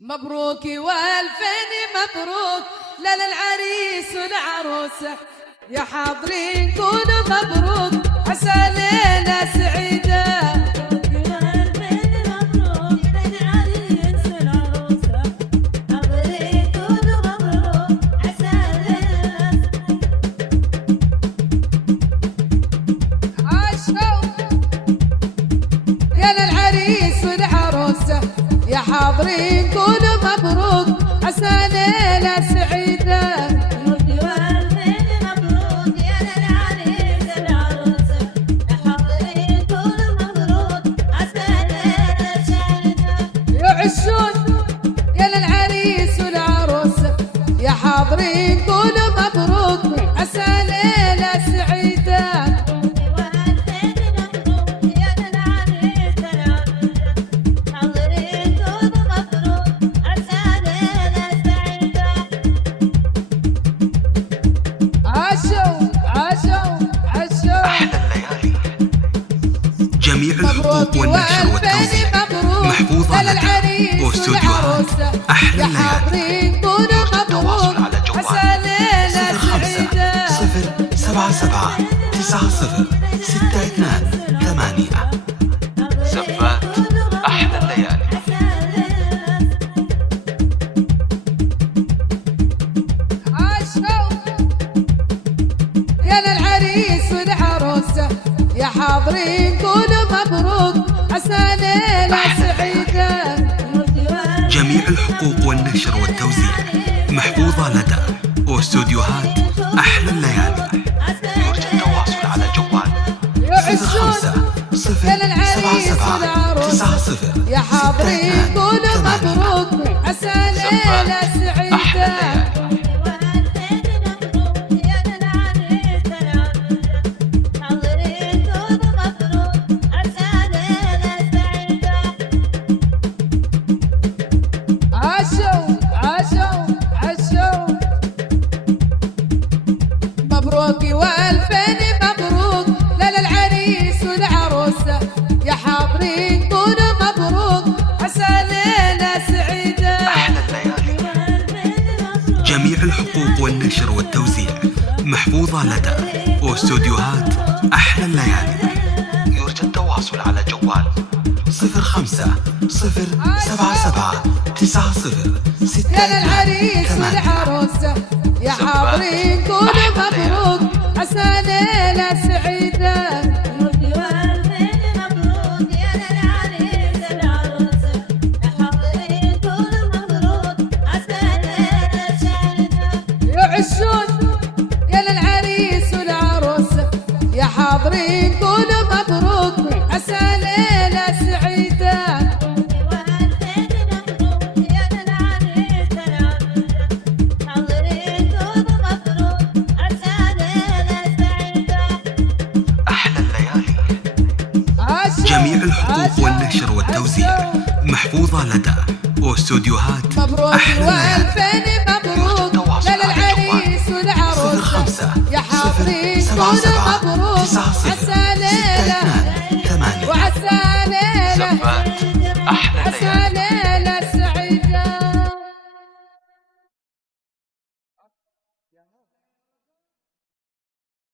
مبروك والفين مبروك للعريس والعروسة، يا حاضرين قولوا مبروك عسى ليلة سعيدة. مبروك للعريس والعروسة، حاضرين قولوا مبروك عسى ليلة. عاشوا يا للعريس والعروسة، يا حاضرين قولوا مبروك عسى ليلة سعيدة. مبروك يا للعريس والعروسة، يا حاضرين قولوا مبروك عسى ليلة سعيدة. يعشون يا للعريس والعروسة، يا حاضرين قولوا مبروك عسى ليلة سعيدة. جميع الحقوق والنشر والتوزيع محفوظة لدى واستوديوهات أحلى الليالي. يرجى التواصل على جوال 05-77-90-62-8. سبات أحلى الليالي. يا للعريس والعروسة، يا حاضرين قولوا مبروك عسى ليلة سعيدة. جميع الحقوق والنشر والتوزيع محفوظة لدى واستوديوهات أحلى الليالي. يرجى التواصل على جوال 05-77-90-62-8. يا حاضرين قولوا مبروك عسى ليلة سعيدة. مبروك والفين مبروك للعريس والعروسة، يا حاضرين قولوا مبروك عسى ليلة سعيدة. أحلى الليالي. جميع الحقوق والنشر والتوزيع محفوظة لدى واستوديوهات أحلى الليالي. يرجى التواصل على جوال 05-077-90-62-8. يا للعريس والعروسة، يا حاضرين قولوا مبروك عسى ليلة سعيدة. مبروك يا للعريس والعروسة، يا حاضرين قولوا مبروك عسى ليلة سعيدة. يعشون يا للعريس والعروسة، يا حاضرين قولوا مبروك عسى ليلة سعيدة. جميع الحقوق والنشر والتوزيع محفوظة لدى واستوديوهات مبروك أحلى الليالي. والفين مبروك للعريس والعروسة، يا حاضرين قولوا مبروك عسى ليلة 05-77-90-62-8. وعسى ليلة سبات أحلى عسى الليالي. ليلة